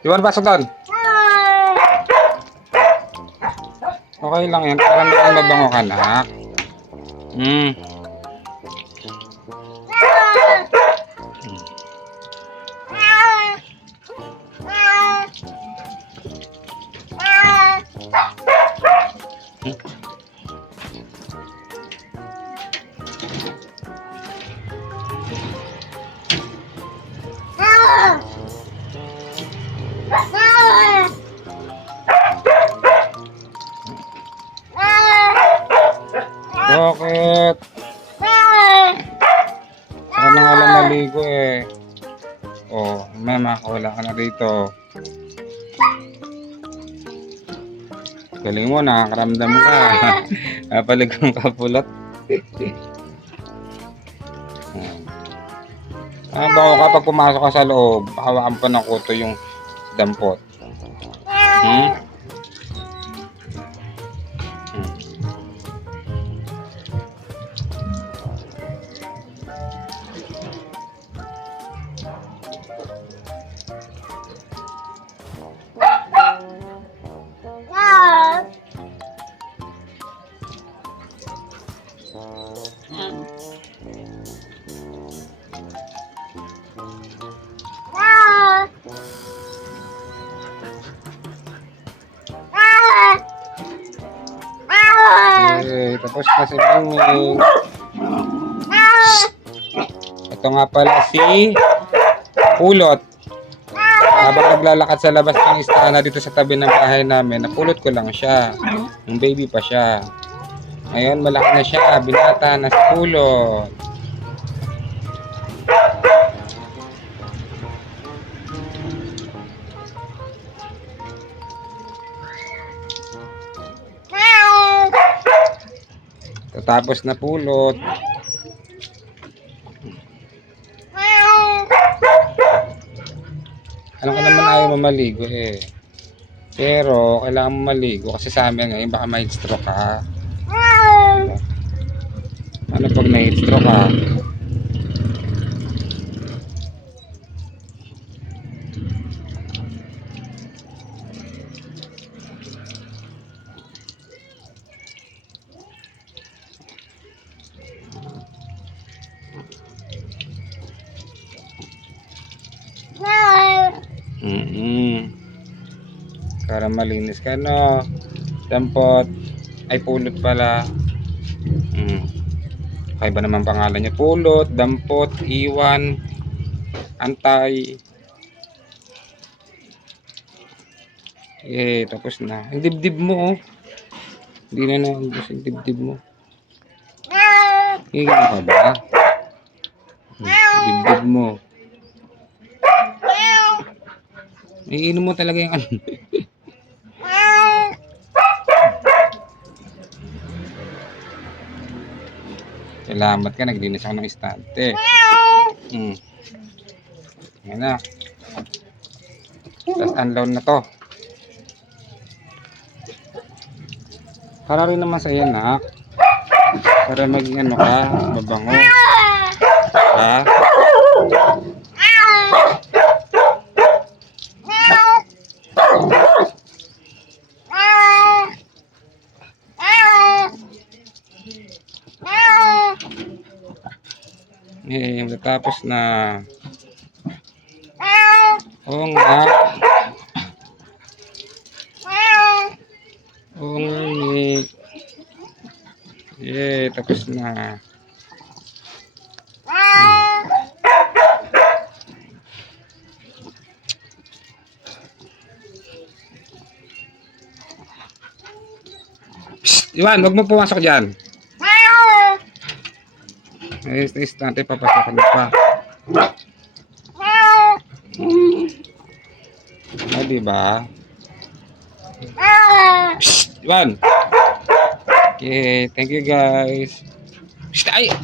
Iwan, pasok doon. Okay lang yan. Parang mabango ka na. Hmm. Bakit? Sana nga lang maligo eh. Oh, may makawala ka na rito. Galing mo, nakakaramdam ka. Napaligong kapulot. Bago ka pag pumasok ka sa loob, hawakan pa ng kuto yung dampot. Hmm? Okay, tapos na si Mingming. Ito nga pala si Pulot. Habang naglalakad sa labas ng istana dito sa tabi ng bahay namin, napulot ko lang siya. Yung baby pa siya. Ngayon malaki na siya, binata na si Pulot. Tapos na Pulot. Alam ko naman ayaw mamaligo eh. Pero kailangan mo maligo kasi sa amin ngayon baka may stroke ka. Ano pag may stroke ka? Para malinis ka, no? Dampot. Ay, Pulot pala. Kaya ba naman pangalan niya? Pulot, Dampot, Iwan, Antay. Eh, tapos na. Ang dibdib mo, oh. Hindi na naubos yung dibdib mo. Hingin ka ba? Dibdib mo. Iinom mo talaga yung ano. Salamat ka, naglinis ako ng istante. Yan na. Tapos unload na to. Para rin naman sa iyo, nak. Para maging ano ka, mabango. Ha? Eh, matapos na. Oo nga. Oo nga, eh. Yeah, tapos na. Psst, Iwan, huwag mo pumasok dyan. Is natin papasok pa. Ah, diba? Psst, Iwan. Okay, thank you guys. Psst, ay!